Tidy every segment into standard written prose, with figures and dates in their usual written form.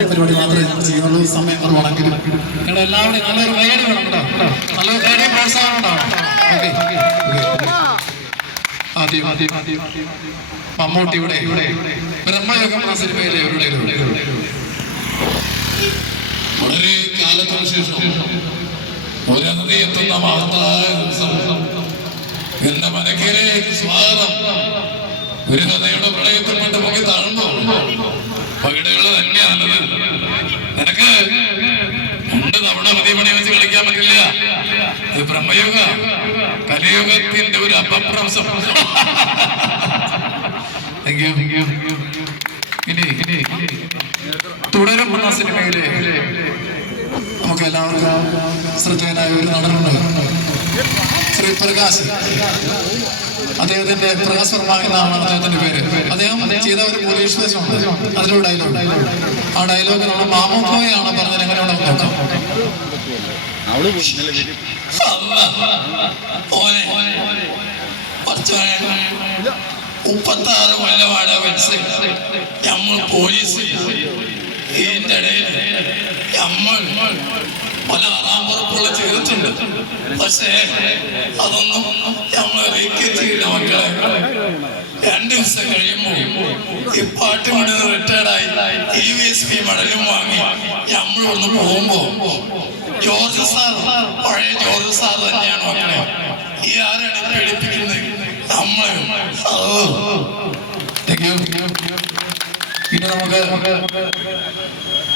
പരിപാടി മാത്രമേ ഞങ്ങൾ ചെയ്യുന്നുള്ളൂ. സമയം കുറവാണെങ്കിലും നിങ്ങളുടെ എല്ലാവരുടെയും നല്ലൊരു കൈയടി വേണം കേട്ടോ. നല്ലൊരു കൈയടി പ്രോത്സാഹനം ഉണ്ടാവണം. ആദ്യം മമ്മൂട്ടിയുടെ ബ്രഹ്മയുഗം എന്ന സിനിമയിലെ വളരെ കാലത്തിന് ശേഷം എത്തുന്ന മഹത്തായ എന്റെ മനക്കിലേക്ക് സ്വാഗതം. ഒരു കഥയുടെ പ്രളയത്തിൽ കൊണ്ട് പൊങ്ങി താഴ്ന്നു പകിടുകള് തന്നെയാണത്. നിനക്ക് 2 തവണ മതിമണി വെച്ച് കളിക്കാൻ പറ്റില്ല. ഇത് ബ്രഹ്മയുഗ കലിയുഗത്തിന്റെ ഒരു അപഭ്രംശം. ഇനി തുടരും എന്ന സിനിമയിലെ നമുക്ക് എല്ലാവർക്കും ശ്രദ്ധേയനായ ഒരു നടനുണ്ട്, ശ്രീ പ്രകാശ്. അദ്ദേഹത്തിന്റെ പ്രകാശ് വർമ്മ എന്നാണ് അദ്ദേഹത്തിന്റെ പേര്. അദ്ദേഹം ചെയ്ത ഒരു പോലീസ് സ്റ്റേഷനുണ്ട്, അതിലൊരു ഡയലോഗ്. ആ ഡയലോഗ് നമ്മൾ മാമോക്കോയാണ് പറഞ്ഞത്. എങ്ങനെയാണ് നോക്കാം. 36 കൊല്ലമാണ് നമ്മൾ പോലീസ്. ഇതിന്റെ ഇടയിൽ നമ്മൾ പല അറാമ്പുറപ്പുള്ള ചെയ്തിട്ടുണ്ട്. പക്ഷേ അതൊന്നും നമ്മൾ അറിയിക്കില്ല മക്കളെ. 2 ദിവസം കഴിയുമ്പോൾ ഈ പാട്ട് കൊണ്ട് റിട്ടയർഡായി EVSP മെഡലും വാങ്ങി നമ്മൾ ഒന്ന് പോകുമ്പോ ജോർജ് സാർ, പഴയ ജോർജ് സാർ തന്നെയാണ് മക്കളെ. ഈ ആരാണ് പേടിപ്പിക്കുന്നത്? നമ്മൾ. പിന്നെ നമുക്ക്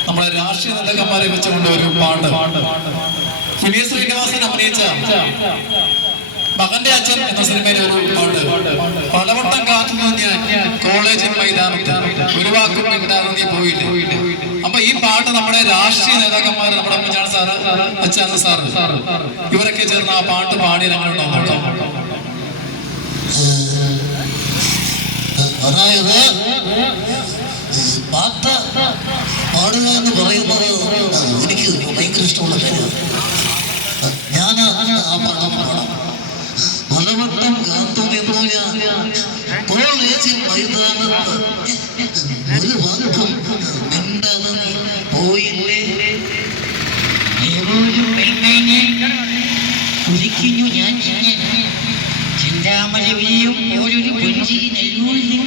നമ്മുടെ രാഷ്ട്രീയ നേതാക്കന്മാരെ വെച്ചുകൊണ്ട് ഒരു പാട്ട് വിനീത് ശ്രീനിവാസൻ അഭിനയിച്ച മകന്റെ അച്ഛൻ എന്ന സിനിമയിലെ ഒരു പാട്ട്. പലവട്ടം കാത്തു ഞാൻ കോളേജിൽ മൈതാനത്ത് ഒരു വാക്കും മിണ്ടാതെ നീ പോയില്ലേ. അപ്പൊ ഈ പാട്ട് നമ്മുടെ രാഷ്ട്രീയ നേതാക്കന്മാർ, നമ്മുടെ കുഞ്ഞാണ് സാറ്, അച്ഛാന്ന് സാറ്, ഇവരൊക്കെ ചേർന്ന് ആ പാട്ട് പാടി ഞങ്ങളുണ്ടോ നോക്കാം. അതായത് പാട്ട് പാടുക എന്ന് പറയുന്നത് എനിക്ക് ഭയങ്കര ഇഷ്ടമുള്ള കാര്യമാണ്. ഞാൻ ആ പാടാൻ പാടാം. പലവട്ടം കാത്തു നിന്നു ഞാൻ കോളേജിൽ മൈതാനത്ത് ഒരു വാക്കും മിണ്ടാതെ പോയില്ലേ. കുരിക്കുന്നു ഞാൻ ചിന്താമലവിയും ഓരൊരു പുഞ്ചിരി നൽകൂല്ലേ.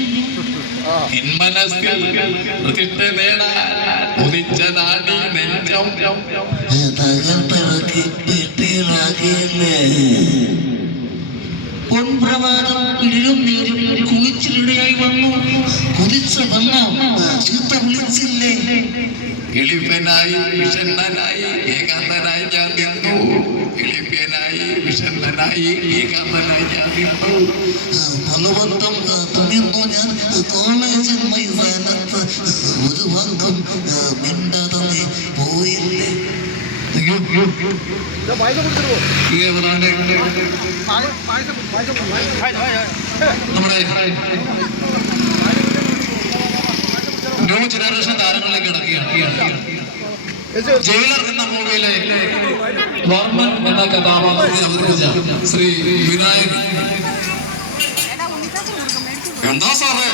പൊൻപ്രഭാതം ഇടലും നേരും കുളിച്ചിലിടയായി വന്നു. കുതിച്ചു വന്നു ചീത്ത വിളിച്ചില്ലേ. എളിപ്പനായി വിഷണ്ണനായി ഏകാന്തനായി ഞാൻ നിന്നു. എളിപ്പനായി വിഷണ്ണനായി ഏകാന്തനായി ഞാൻ നിന്നു. പലവട്ടം തുണിന്നു ഞാൻ കോളേജിൽ മൈതാനത്ത് ഒരു വാക്കും മിണ്ടാതെ നീ പോയില്ലേ. നമ്മുടെ ന്യൂ ജനറേഷൻ താരങ്ങളിലേക്ക് ഇടക്കുകയാണ്. ജയിലർ എന്ന മൂവിയിലെ വർമ്മൻ എന്ന കഥാപാത്രത്തെ അവതരിപ്പിച്ച ശ്രീ വിനായക്. എന്താ സാറേ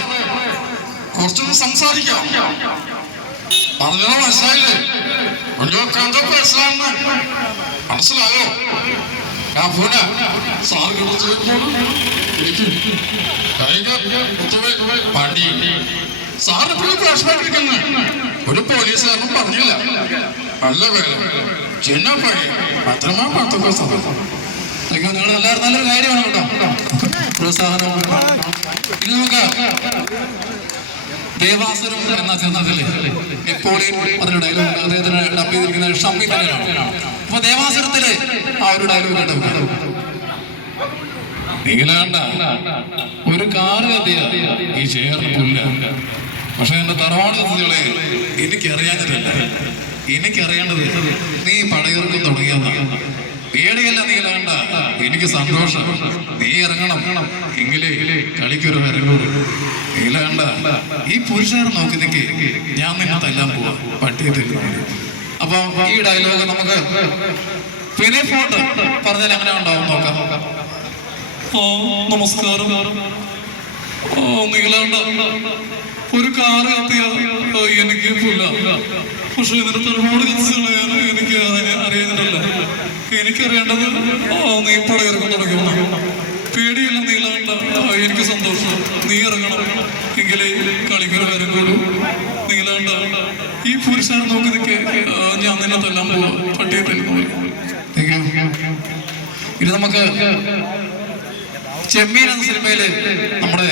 കുറച്ചൊന്ന് സംസാരിക്കാം? പറഞ്ഞോ മനസ്സിലായില്ലേ? മനസ്സിലായോ? ഒരു പോലീസുകാരനും പറഞ്ഞില്ല. നല്ല വേല ചിന്നപ്പഴി പത്രമാ പത്തൊക്കെ നിങ്ങൾ എല്ലാവരും നല്ലൊരു കാര്യമാണ് കേട്ടോ. പ്രോത്സാഹനം. ഇനി നമുക്ക് ദേവാസുരം എന്ന ചിത്രത്തില് നെപ്പോളിയൻ അതിന്റെ ഡയലോഗ് അദ്ദേഹത്തിന് ഡബ് ചെയ്തിരിക്കുന്ന ഷമ്മി തന്നെയാണ്. അപ്പൊ ദേവാസുരത്തില് ആ ഒരു ഡയലോഗ് കേട്ടോ. നീലാണ്ട ഒരു കാറ് കത്തിയ ഈ ചേർന്ന് പുല്ല. പക്ഷെ എന്റെ തറവാട് കത്തികളെ എനിക്കറിയേണ്ടത് നീ പടയിറക്കം തുടങ്ങിയെന്നാണ്. പേടിയല്ല നീലാണ്ട, എനിക്ക് സന്തോഷം. നീ ഇറങ്ങണം, എങ്കിലേ കളിക്കൊരു വരകൂട്. നീലാണ്ട ഈ പുരുഷാരെ നോക്കി നിൽക്കേ, ഞാൻ നിന്നെ തല്ലാൻ പോവാ പട്ടിയെ തല്ലുന്നു. അപ്പൊ ഈ ഡയലോഗ് നമുക്ക് പിന്നെ ഫോട്ടോ പറഞ്ഞാൽ അങ്ങനെ ഉണ്ടാവും. നോക്കാം. ഓ നമസ്കാരം. ഓ നീലാണ്ട ഒരു കാറ് കത്തിയ എനിക്ക് ഇല്ല. പക്ഷെ ഇതിനകത്ത് ഒരുപാട് കത്തുകളെ എനിക്ക് അറിയുന്നില്ല. എനിക്കറിയേണ്ടത് നീ പടയിറക്കം തുടങ്ങുന്നു. പേടിയില്ല നീലാണ്ട, എനിക്ക് സന്തോഷം. നീ ഇറങ്ങണം, എങ്കിലേ കളിക്കൊരു കാര്യം കൂടൂ. നീലാണ്ട, ഈ പുരുഷനെ നോക്കി നിൽക്കെ ഞാൻ നിന്നെ തെല്ലാൻ പോവാ. പട്ടിയെ തെല്ലുന്നു. ഇത് നമുക്ക് ചെമ്മീൻ എന്ന സിനിമയില് നമ്മുടെ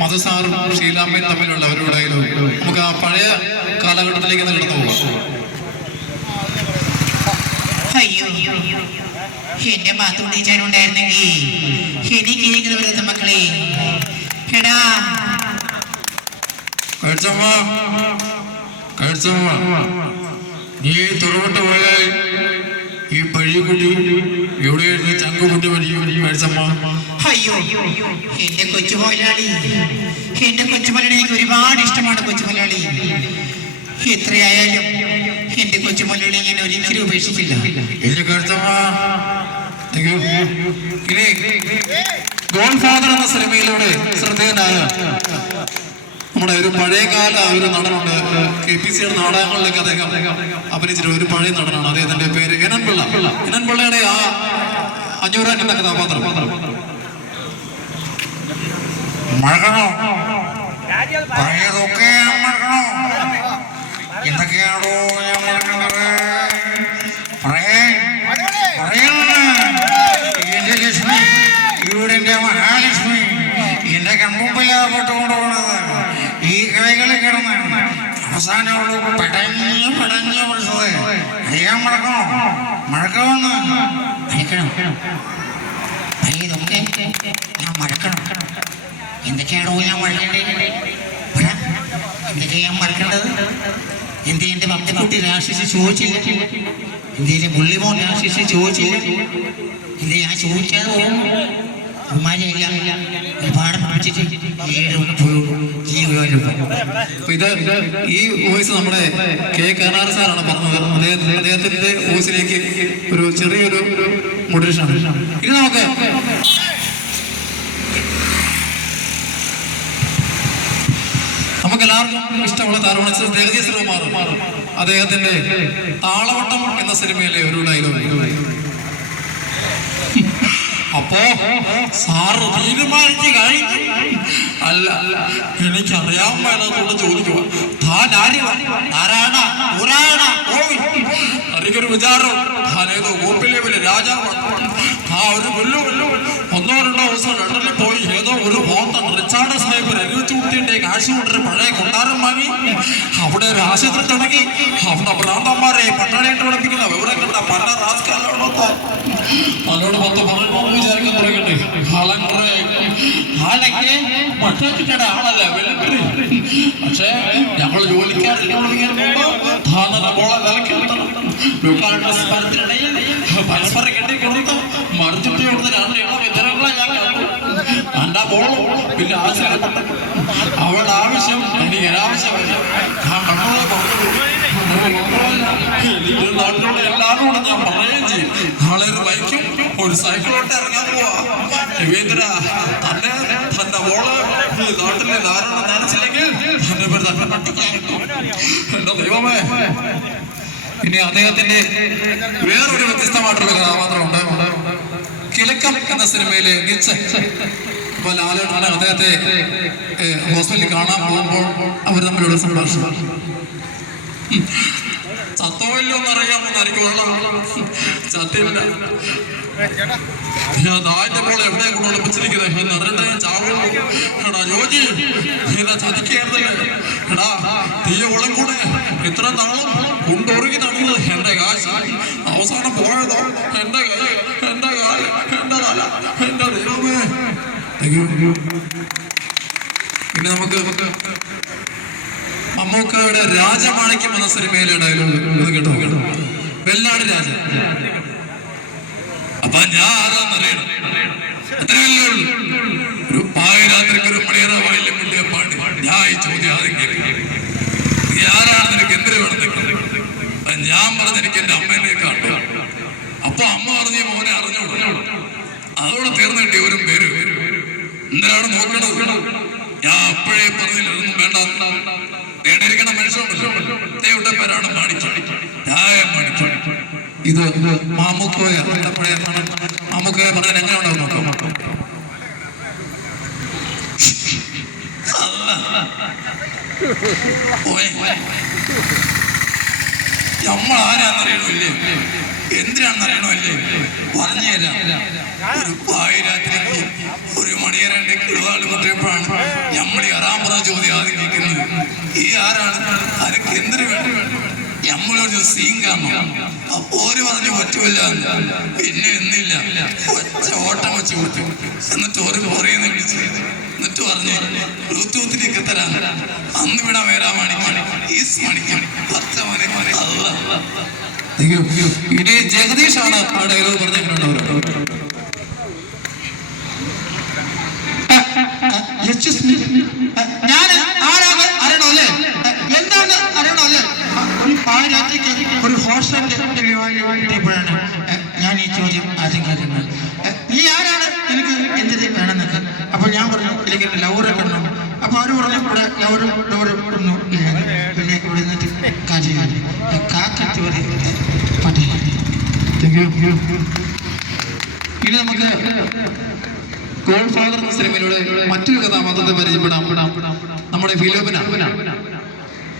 മധുസാറും ഷീലാമ്മയും തമ്മിലുള്ള അവരുടെയിലും നമുക്ക് ആ പഴയ കാലഘട്ടത്തിലേക്ക് കടന്നു പോകാം. അയ്യോ, എന്റെ മാത്തൂർ ടീച്ചറുണ്ടായിരുന്നെങ്കിൽ എനിക്കിരിക്കുന്ന വരാത്ത മക്കളെ. എടാ നീ തുറവട്ട പോയാൽ ഈ പഴികുടി എവിടെയായിരുന്നു ചങ്കുകുട്ടി വലിയ കഴിച്ചമ്മ. അയ്യോ, എന്റെ കൊച്ചുമൊലാളി, എന്റെ കൊച്ചുമൊലാളി എനിക്ക് ഒരുപാട് ഇഷ്ടമാണ്. കൊച്ചുമൊലാളി എത്രയായാലും എന്റെ കൊച്ചുമൊലാളി ഞാൻ ഒരിക്കലും ഉപേക്ഷിച്ചില്ല. എന്റെ കഴിച്ചമ്മ. ഇനി ഗോഡ് ഫാദർ എന്ന സിനിമയിലൂടെ ശ്രദ്ധേയനായ നമ്മുടെ ഒരു പഴയകാല ഒരു നടനുണ്ട്. KPC നാടകങ്ങളിലൊക്കെ അദ്ദേഹം അഭിനയിച്ചിട്ട് ഒരു പഴയ നടനാണ്. അദ്ദേഹത്തിന്റെ പേര് എനൻപിള്ള. എനൻപിള്ളയുടെ ആ 500 എന്ന കഥാപാത്രം മഴക്കണോ പഴയതൊക്കെ മഴക്കണോ എന്തൊക്കെയാണോ ഞാൻ മറക്കുന്നത്. എന്റെ ലക്ഷ്മി, ഇവിടെ എന്റെ മഹാലക്ഷ്മി എന്റെ കൺമുമ്പിലാപ്പെട്ടുകൊണ്ട് പോണത്. ഈ കളികളിൽ കിടന്ന് അവസാനം പടഞ്ഞ് വിളിച്ചത് അറിയാൻ മറക്കണോ? മഴക്കണമെന്ന് അയക്കണം. ഇതൊക്കെ ഞാൻ മഴക്കണം. എന്തൊക്കെയാണോ ഞാൻ മഴക്കേണ്ടത്? എന്തൊക്കെയാ ഞാൻ മഴക്കേണ്ടത്? എന്തേ എന്റെ ഭക്തക്കുട്ടി രാശിച്ച് ചോദിച്ചില്ല? എന്തേലും മുള്ളിമോൻ രാശിച്ച് ചോദിച്ചില്ല? എന്തേ ഞാൻ ചോദിക്കാതെ പോകുന്നു? ഉമ്മാരില്ല ഒരുപാട് പഠിച്ചിട്ട് ഇത് ഈ വോയിസ് നമ്മുടെ കെ കരുണാകരൻ സാറാണ് പറഞ്ഞത്. അദ്ദേഹത്തിന്റെ വോയിസിലേക്ക് ഒരു ചെറിയൊരു മോഡുലേഷനാണ്. ഇനി നമുക്ക് എല്ലാവർക്കും ഇഷ്ടമുള്ള താരമാണ് ജഗദീഷ് ശ്രീകുമാർ. അദ്ദേഹത്തിന്റെ താളവട്ടം എന്ന സിനിമയിലെ ഒരു ഡയലോഗ്. അപ്പോ സാറ് തീരുമാനിച്ച് കഴിഞ്ഞു? അല്ല, എനിക്കറിയാൻ മേലത്തോട് ചോദിക്കുക. എനിക്കൊരു വിചാരം, താനേതോ ഗോപ്പിലെ വലിയ രാജാവാണ്. ആ ഒരു ഒന്നോ രണ്ടോ ദിവസം ലണ്ടനിൽ പോയി ഏതോ ഒരു ഹോട്ടൽ റിച്ചാർഡ് സാഹിബ് രഘുചൂട്ടിന്റെ കാശ് കൊണ്ടൊരു പഴയ കൊട്ടാരം വാങ്ങി അവിടെ ഒരു ആശുപത്രി തുടങ്ങി അവിടെ ഭ്രാന്തന്മാരെ പട്ടാളിയിട്ട് പഠിപ്പിക്കുന്ന വിവരം കണ്ട പല റാസ്കാലോടൊപ്പം അവരോട് പത്ത് പറഞ്ഞു വിചാരിക്കാൻ തുടങ്ങട്ടെ. മറ്റൊരു ആളല്ലേ വെളുക്കറി. പക്ഷേ ഞങ്ങൾ ജോലിക്കാരിടയിൽ പരസ്പരം കെട്ടിക്കൊടുത്ത് മറിച്ചിട്ട് കൊടുത്ത് രണ്ട് വിതരങ്ങളെ ഞാൻ കണ്ടു. എന്റെ മോളും പിന്നെ ആശ്രയപ്പെട്ടു. അവളുടെ ആവശ്യം എനിക്ക് അനാവശ്യമല്ല. ഞാൻ കണ്ണോടെ പറഞ്ഞു. നാട്ടിലുള്ള എല്ലാവരോടും ഞാൻ പറയുകയും ചെയ്യും. നാളെ ഒരു ബൈക്കും ഒരു സൈക്കിളോട്ട് ഇറങ്ങാൻ പോവാ. രവീന്ദ്ര തന്റെ മോള് നാട്ടിലെ ധാരാളം നനച്ചില്ലെങ്കിൽ തന്റെ പേര് തന്നെ പട്ടിക്കായിട്ടു. എന്റെ ദൈവമേ. ഇനി അദ്ദേഹത്തിന്റെ വേറൊരു വ്യത്യസ്തമായിട്ടുള്ള കഥാപാത്രമുണ്ട്. കിലക്കം എന്ന സിനിമയിലെ നിച്ചൻ. അപ്പൊ ലാലേട്ടൻ അദ്ദേഹത്തെ ഹോസ്പിറ്റലിൽ കാണാൻ പോകുമ്പോൾ അവർ തമ്മിലുള്ള സംഭാഷണം. ചത്തോയില്ലൊന്നും അറിയാമെന്നായിരിക്കും. ചത്തില്ല. ദാന്റെ മോളെ എവിടെ കൊണ്ട് ഒളിപ്പിച്ചിരിക്കുന്നത് എന്നറിഞ്ഞിട്ട് ഞാൻ ചാവുള്ളൂ. എടാ ജോജി, ഇതാ ചതിക്കായിരുന്നല്ലേ. എടാ തീയ ഉളം കൂടെ ഇത്ര നാളും കൊണ്ടൊരുങ്ങി നടന്നത് എന്റെ കാശ്. അവസാനം പോയതോ എന്റെ കൈ, എന്റെ കാല്, എന്റെ തല, എന്റെ ദൈവമേ. പിന്നെ നമുക്ക് മമ്മൂക്കയുടെ രാജമാണിക്യം എന്ന സിനിമയിലെ ഡയലോഗ് കേട്ടോ. വെള്ളാട് രാജ. അപ്പൊ ഞാൻ ആരാന്നറിയണം. അത്രയല്ലേ ഉള്ളൂ. ഒരു പാതിരാത്രിക്ക് ഒരു മണിയറവായില്ലേ മുന്നേ പാടി. ഞാൻ ഈ ചോദ്യം ആദ്യം കേൾക്കും. നീ ആരാണ്? നിനക്ക് എന്തിനു വേണം? ഞാൻ പറഞ്ഞ എനിക്ക് എന്റെ അമ്മേനെ കണ്ടു. അപ്പൊ അമ്മ പറഞ്ഞ മോനെ അറിഞ്ഞോളൂ. അതോടെ തീർന്നു കിട്ടിയ ഒരു പേര് എന്തിനാണ് നോക്കണത്? ഞാൻ അപ്പോഴേ പറഞ്ഞില്ല ഒന്നും വേണ്ട. നേടിയിരിക്കണ മനുഷ്യരുണ്ടല്ലോ, ദൈവയുടെ പേരാണ് മാണിക്യം. ഇത് മാമുക്കോയ മാമുക്കോയ പറഞ്ഞാൽ എങ്ങനെ ഉണ്ടാവും നോക്കാം. നമ്മൾ ആരാന്നറിയണമല്ലേ, എന്തിനാണെന്നറിയണമല്ലേ? പറഞ്ഞുതരാം. ഒരു പായിരാത്രിക്ക് ഒരു മണിയരണ്ട് കിളുവാള് കുത്തിയപ്പോഴാണ് നമ്മൾ ഈ അറാമ്പറ ചോദ്യം ആദ്യം നിൽക്കുന്നത്. ഈ ആരാണ്, ആരൊക്കെ എന്തിനു വേണ്ടി? നമ്മളൊരു സീൻ കാണണം. അപ്പൊ ഓര് പറഞ്ഞു പറ്റുമല്ല, പിന്നെ എന്നില്ല ഒറ്റ ഓട്ടം വെച്ച് കൊടുത്തു. എന്നിട്ട് ഒരു കുറേന്ന് വിളിച്ചു, എന്നിട്ട് പറഞ്ഞു ബ്ലൂടൂത്തിലേക്ക് തരാൻ. അന്ന് വിടാൻ വരാൻ മണിക്കാണ് ഈസ് മണിക്കാണ് പച്ച മണി. ഇനി ജഗദീഷാണ് ആ ഡയലോഗ് പറഞ്ഞിട്ടുണ്ടോ? ഞാൻ ആരാണ് അറിയണോ അല്ലേ? എന്താണ് അറിയണോ അല്ലേ? ഒരു പാതിരാത്രിക്ക് ഒരു ഹോസ്റ്റലിപ്പോഴാണ് ഞാൻ ഈ ചോദ്യം ആദ്യം കേൾക്കുന്നത്. നീ ആരാണ്, എനിക്ക് എന്തിന് വേണമെന്നൊക്കെ. അപ്പൊ ഞാൻ പറഞ്ഞു എനിക്ക് ലവറ് കിട്ടണം. അപ്പൊ അവര് പറഞ്ഞു ഇവിടെ ലവറും ഒന്നും ഇല്ല, പിന്നെ ഇവിടെ നിന്നിട്ട് കാര്യമില്ല. കാക്കത്ത് വരെ പട്ടി. ഇനി നമുക്ക് ഗോഡ് ഫാദർ എന്ന സിനിമയിലൂടെ മറ്റൊരു കഥാപാത്രത്തെ പരിചയപ്പെടാം. നമ്മുടെ ഫിലോമിന,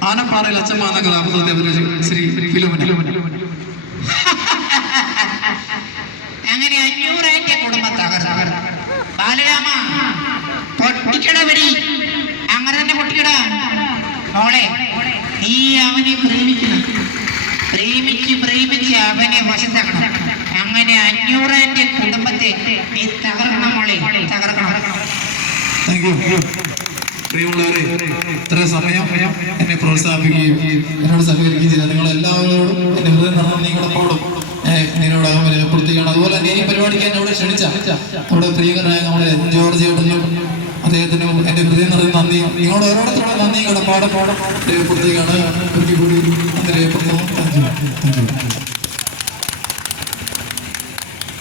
ആനപ്പാറയിൽ അച്ചമ്മ എന്ന കഥാപാത്രത്തെ പരിചയം ശ്രീ ഫിലോമിന. അങ്ങനെ 500 കുടുംബം തകർന്നു. ബാലരാമ പൊട്ടിക്കട വരി, അങ്ങനെ തന്നെ പൊട്ടിക്കട. മോളെ, നീ അവനെ പ്രേമിച്ച് അവനെ വശത്താക്കണം. അങ്ങനെ 500 കുടുംബത്തെ നീ തകർക്കണം മോളെ, തകർക്കണം. Thank you. പ്രിയമുള്ളവരെ, ഇത്ര സമയം എന്നെ പ്രോത്സാഹിപ്പിക്കുകയും എന്നോട് സഹകരിക്കുകയും ചെയ്ത നിങ്ങളെല്ലാവരോടും എന്റെ ഹൃദയം നടന്നു നിങ്ങളെപ്പോഴും നിന്നോടകം രേഖപ്പെടുത്തുകയാണ്. അതുപോലെ തന്നെ ഈ പരിപാടിക്ക് എന്നോട് ക്ഷണിച്ച നമ്മുടെ പ്രിയങ്കരനായ നമ്മുടെ ജോർജ് ചേട്ടനും അദ്ദേഹത്തിനും എന്റെ ഹൃദയം നിറഞ്ഞ നന്ദി, നിങ്ങളോട് ഓരോരുത്തരോടെ നന്ദി കടപ്പാടെ രേഖപ്പെടുത്തുകയാണ്. ഒരിക്കൽ കൂടി നന്ദി രേഖപ്പെടുത്തുന്നു. Thank you.